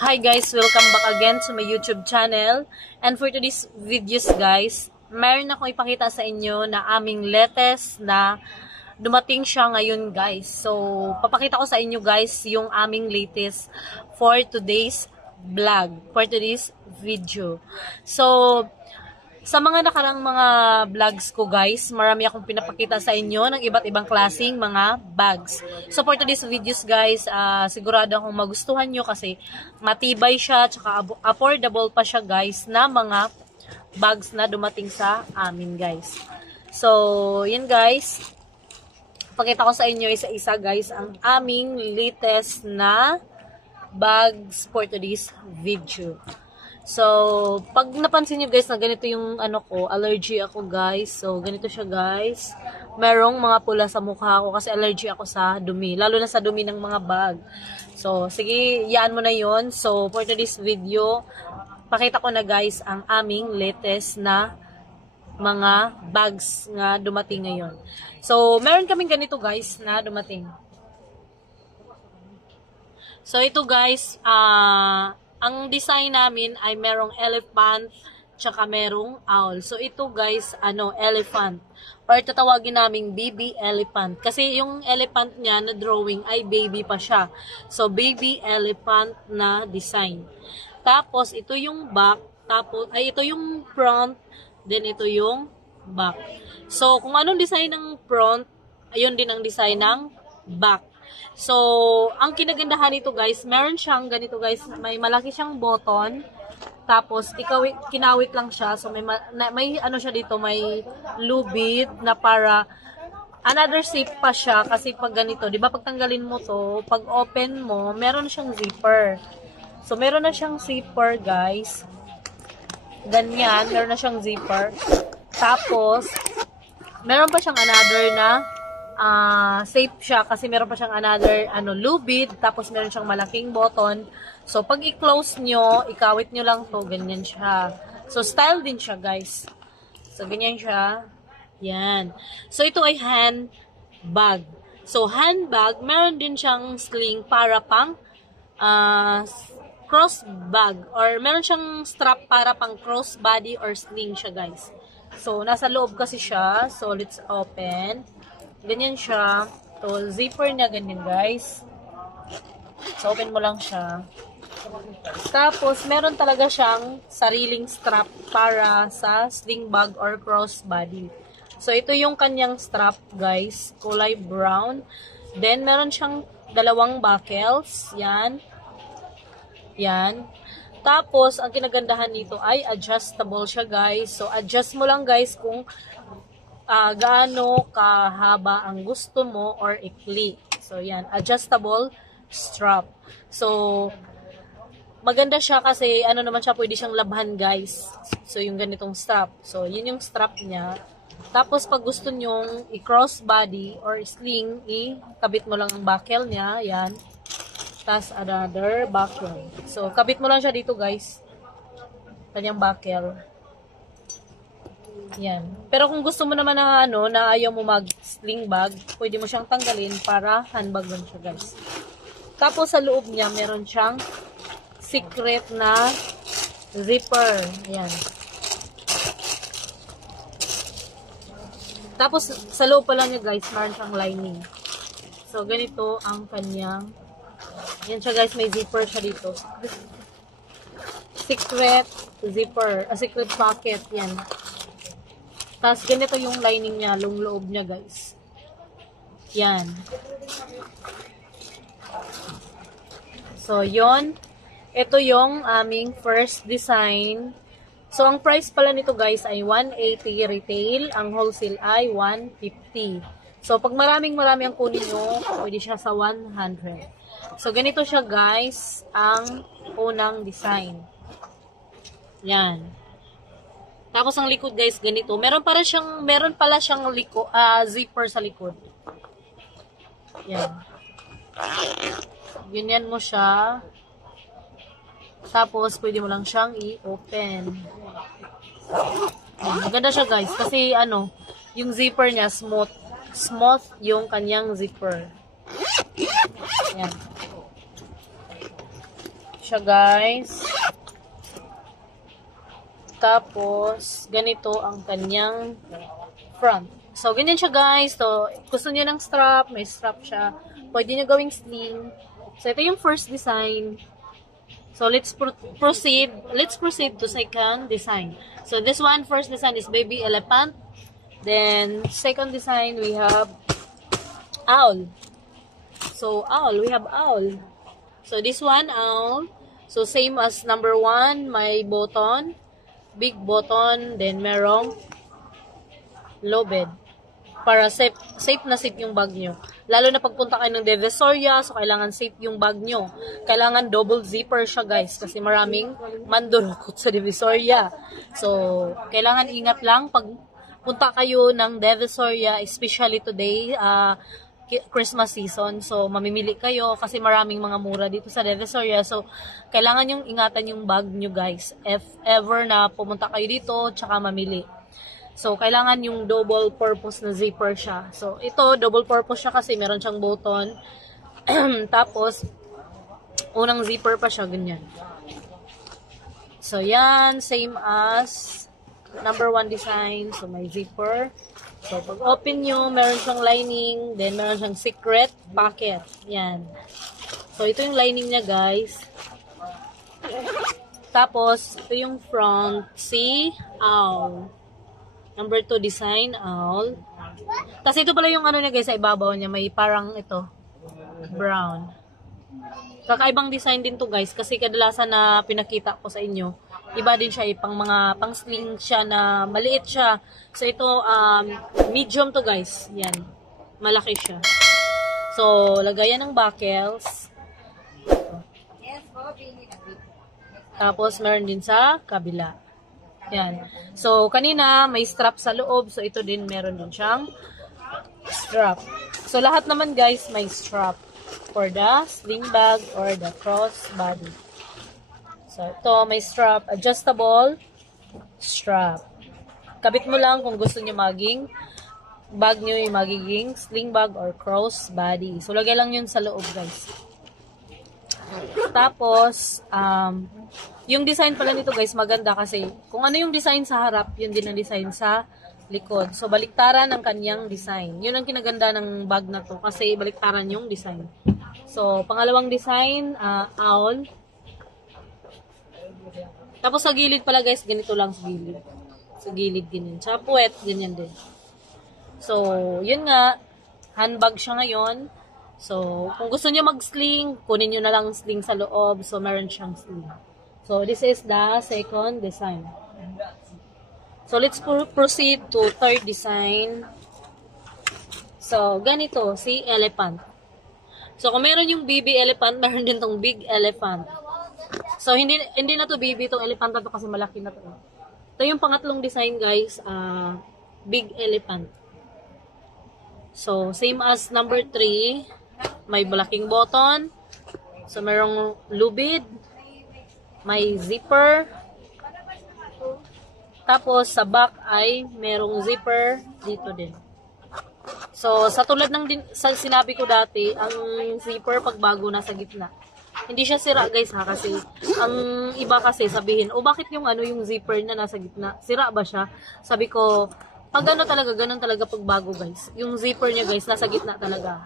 Hi guys, welcome back again to my YouTube channel. And for today's videos guys, mayroon akong ipakita sa inyo na aming latest na dumating siya ngayon guys. So, papakita ko sa inyo guys yung aming latest for today's vlog, for today's video. So, sa mga nakarang mga vlogs ko guys, marami akong pinapakita sa inyo ng iba't ibang klaseng mga bags. So for today's videos guys, sigurado akong magustuhan nyo kasi matibay siya, tsaka affordable pa siya guys na mga bags na dumating sa amin guys. So yun guys, pakita ko sa inyo isa-isa guys ang aming latest na bags for today's video. So, pag napansin nyo guys na ganito yung ano ko, allergy ako guys. So, ganito siya guys. Merong mga pula sa mukha ko kasi allergy ako sa dumi. Lalo na sa dumi ng mga bag. So, sige, yaan mo na yon. So, for today's video, pakita ko na guys ang aming latest na mga bags nga dumating ngayon. So, meron kaming ganito guys na dumating. So, ito guys, ang design namin ay merong elephant tsaka merong owl. So ito guys, elephant. Or tatawagin naming baby elephant. Kasi yung elephant niya na drawing ay baby pa siya. So baby elephant na design. Tapos ito yung back, tapos ay ito yung front, then ito yung back. So kung anong design ng front, ayun din ang design ng back. So, ang kinagandahan nito guys, meron siyang ganito guys, may malaki siyang button, tapos kinawit lang siya, so may ano siya dito, may lubid na para another shape pa siya, kasi pag ganito, di ba pag tanggalin mo to, pag open mo, meron siyang zipper. So, meron na siyang zipper guys, ganyan, meron na siyang zipper, tapos, meron pa siyang another na safe siya kasi meron pa siyang another lubid, tapos meron siyang malaking button. So pag i-close nyo, ikawit nyo lang to, ganyan siya. So style din siya guys. So ganyan siya. Yan. So ito ay handbag. So handbag, meron din siyang sling para pang cross bag, or meron siyang strap para pang cross body or sling siya guys. So nasa loob kasi siya. So let's open. Ganyan siya. So, zipper niya ganyan, guys. So, open mo lang siya. Tapos, meron talaga siyang sariling strap para sa sling bag or crossbody. So, ito yung kanyang strap, guys. Kulay brown. Then, meron siyang dalawang buckles. Yan. Yan. Tapos, ang kinagandahan nito ay adjustable siya, guys. So, adjust mo lang, guys, kung gaano kahaba ang gusto mo or ikli. So, yan. Adjustable strap. So, maganda siya kasi naman siya, pwede siyang labhan guys. So, yung ganitong strap. So, yun yung strap niya. Tapos, pag gusto nyong i-cross body or sling, ikabit mo lang ang buckle niya. Yan. Tapos, another buckle. So, kabit mo lang siya dito guys. Kanyang buckle. Yan. Pero kung gusto mo naman na na ayaw mo mag-sling bag, pwede mo siyang tanggalin para handbag lang siya, guys. Tapos sa loob niya, meron siyang secret na zipper. Yan. Tapos sa loob pala niya, guys, meron siyang lining. So ganito ang kanyang, yan siya, guys, may zipper siya dito. Secret zipper, secret pocket, yan. Tapos, ganito yung lining niya, yung loob niya, guys. Yan. So, yon. Ito yung aming first design. So, ang price pala nito, guys, ay 180 retail. Ang wholesale ay 150. So, pag marami ang kunin nyo, pwede siya sa 100. So, ganito siya, guys, ang unang design. Yan. Tapos ang likod guys, ganito. Meron pala siyang zipper sa likod. Yan. Ganyan mo siya. Tapos pwede mo lang siyang i-open. Maganda siya guys kasi yung zipper niya smooth. Smooth yung kanyang zipper. Yan. siya, guys. Tapos, ganito ang kanyang front. So, ganyan siya, guys. So, gusto niyo ng strap, may strap siya. Pwede niyo gawing sling. So, ito yung first design. So, let's proceed. Let's proceed to second design. So, this one, first design is baby elephant. Then, second design, we have owl. So, owl. We have owl. So, this one, owl. So, same as number 1, may button. Big button. Then, merong low bed. Para safe na safe yung bag nyo. Lalo na pagpunta kayo ng Divisoria, so kailangan safe yung bag nyo. Kailangan double zipper siya, guys, kasi maraming mandurukot sa Divisoria. So, kailangan ingat lang pag punta kayo ng Divisoria, especially today, Christmas season. So, mamimili kayo kasi maraming mga mura dito sa Divisoria. So, kailangan yung ingatan yung bag nyo, guys. If ever na pumunta kayo dito, tsaka mamili. So, kailangan yung double purpose na zipper siya. So, ito, double purpose siya kasi meron siyang button. Tapos, unang zipper pa siya, ganyan. So, yan, same as number 1 design. So, may zipper. So, pag open nyo, meron siyang lining. Then, meron siyang secret pocket. Yan. So, ito yung lining niya, guys. Tapos, ito yung front. See? Owl. Number 2 design, owl. Tapos ito pala yung ano niya, guys, sa ibabaw niya. May parang ito, brown. Kakaibang design din to, guys, kasi kadalasan na pinakita ko sa inyo, iba din siya, pang sling siya na maliit siya. So ito, medium to, guys. Yan. Malaki siya. So, lagayan ng buckles. Tapos, meron din sa kabila. Yan. So, kanina, may strap sa loob. So, ito din, meron din siyang strap. So, lahat naman, guys, may strap for the sling bag or the cross body. So, ito, may strap. Adjustable strap. Kabit mo lang kung gusto nyo maging bag nyo yung magiging sling bag or cross body. So, lagay lang yun sa loob, guys. Tapos, yung design pala nito, guys, maganda kasi kung ano yung design sa harap, yun din ang design sa likod. So, baliktaran ang kanyang design. Yun ang kinaganda ng bag na to kasi baliktaran yung design. So, pangalawang design, owl. Tapos, sa gilid pala, guys, ganito lang sa gilid. Sa gilid, ganyan. Sa puwet, ganyan din. So, yun nga, handbag siya ngayon. So, kung gusto niyo mag-sling, kunin niyo na lang sling sa loob. So, meron siyang sling. So, this is the second design. So, let's proceed to third design. So, ganito, si elephant. So, kung meron yung baby elephant, meron din tong big elephant. So, hindi na to baby, itong elephant na to kasi malaki na to. Ito yung pangatlong design, guys, big elephant. So, same as number 3, may malaking button. So, merong lubid. May zipper. Tapos, sa back ay merong zipper dito din. So, sa tulad ng sinabi ko dati, ang zipper pag bago nasa gitna. Hindi siya sira, guys, ha, kasi ang iba kasi sabihin, bakit yung yung zipper na nasa gitna? Sira ba siya? Sabi ko, pag ganun talaga pag bago, guys. Yung zipper niya, guys, nasa gitna talaga.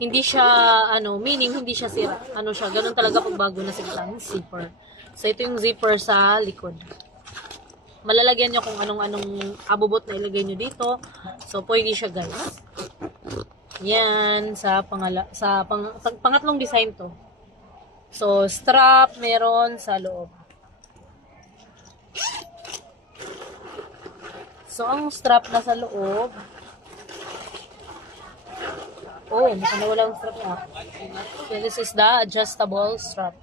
Hindi siya, meaning hindi siya sira. Ganun talaga pag bago nasa gitna ng zipper. So, ito yung zipper sa likod. Malalagyan nyo kung anong abubot na ilagay nyo dito. So, pwede siya, guys. Yan, sa pangatlong design to. So, strap meron sa loob. So, ang strap na sa loob. Mukhang nawala ang strap na. So, this is the adjustable strap.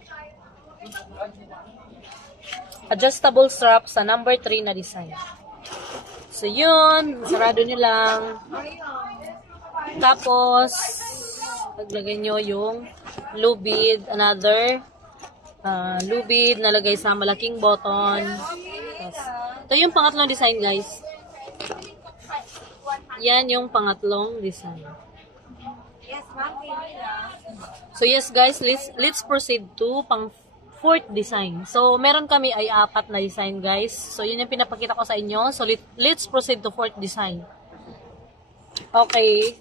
Adjustable strap sa number 3 na design. So, yun. Sarado nyo lang. Tapos, paglagay nyo yung lubid. Another lubid nalagay sa malaking button. Yes. Ito yung pangatlong design, guys. Yan yung pangatlong design. So, yes, guys. Let's proceed to pang 4th design. So, meron kami ay 4 na design, guys. So, yun yung pinapakita ko sa inyo. So, let's proceed to 4th design. Okay.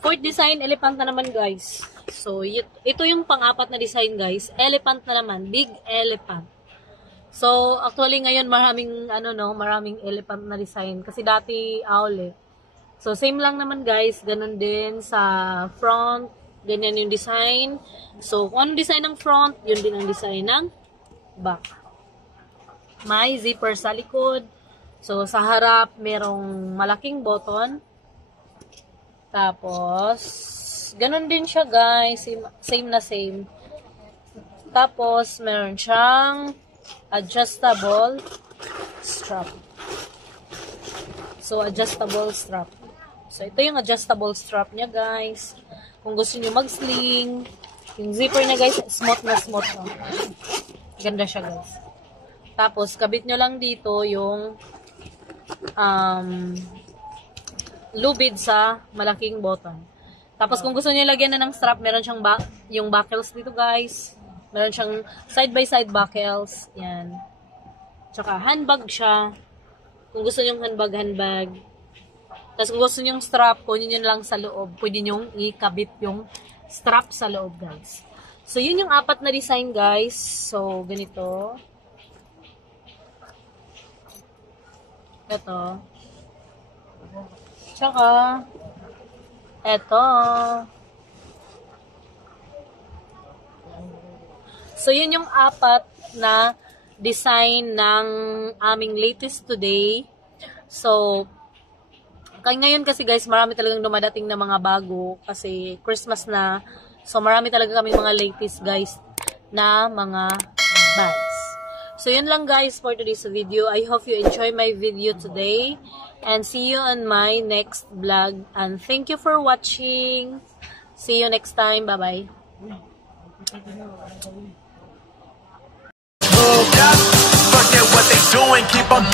4th design, elephant na naman, guys. So, ito yung pang-4 na design, guys. Elephant na naman. Big elephant. So, actually, ngayon, maraming elephant na design. Kasi dati, owl eh. So, same lang naman, guys. Ganun din sa front. Ganyan yung design. So, kung anong design ng front, yun din ang design ng back. May zipper sa likod. So, sa harap, merong malaking button. Tapos, ganun din siya, guys. Same na same. Tapos, meron siyang adjustable strap. So, adjustable strap. So, ito yung adjustable strap niya, guys. Kung gusto niyo mag-sling, yung zipper niya, guys, smooth na smooth. No? Ganda siya, guys. Tapos, kabit nyo lang dito yung lubid sa malaking button. Tapos, kung gusto niyo lagyan na ng strap, meron siyang yung buckles dito, guys. Meron siyang side-by-side buckles. Yan. Tsaka, handbag siya. Kung gusto niyo handbag. Tapos kung gusto nyo yung strap, kunin nyo lang sa loob. Pwede nyo ikabit yung strap sa loob, guys. So, yun yung 4 na design, guys. So, ganito. Ito. Tsaka, ito. So, yun yung 4 na design ng aming latest today. So, ngayon kasi guys, marami talagang dumadating na mga bago kasi Christmas na. So, marami talaga kami mga latest guys na mga bags. So, yun lang guys for today's video. I hope you enjoy my video today. And see you on my next vlog. And thank you for watching. See you next time. Bye-bye. Forget what they doing, keep on